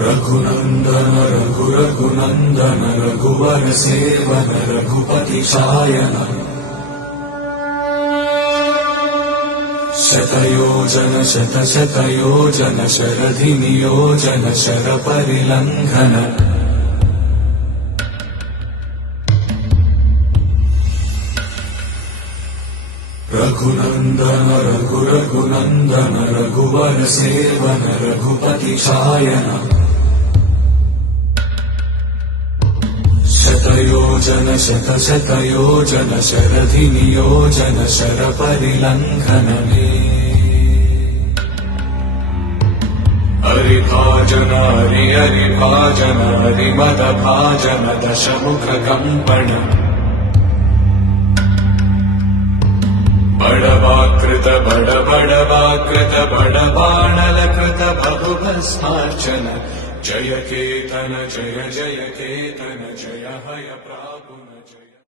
रघुनन्दन रघुनन्दन रघुवर seven Raghupati Shayan शतयोजन शतशतयोजन शरधि नियोजन शरपरिलङ्घन रघुनन्दन रघुनन्दन रघुवर seven Raghupati Shayan शतयोजन शतशतयोजन शरधि नियोजन शरपरिलङ्घन हरिभाजन हरिभाजन हरिमदभाजन दशमुख कंपन बड़वाकृत बड़बाणलकृत बहुभस्मार्चन जय केतन जय जय केतन जय हय प्रापुन जय।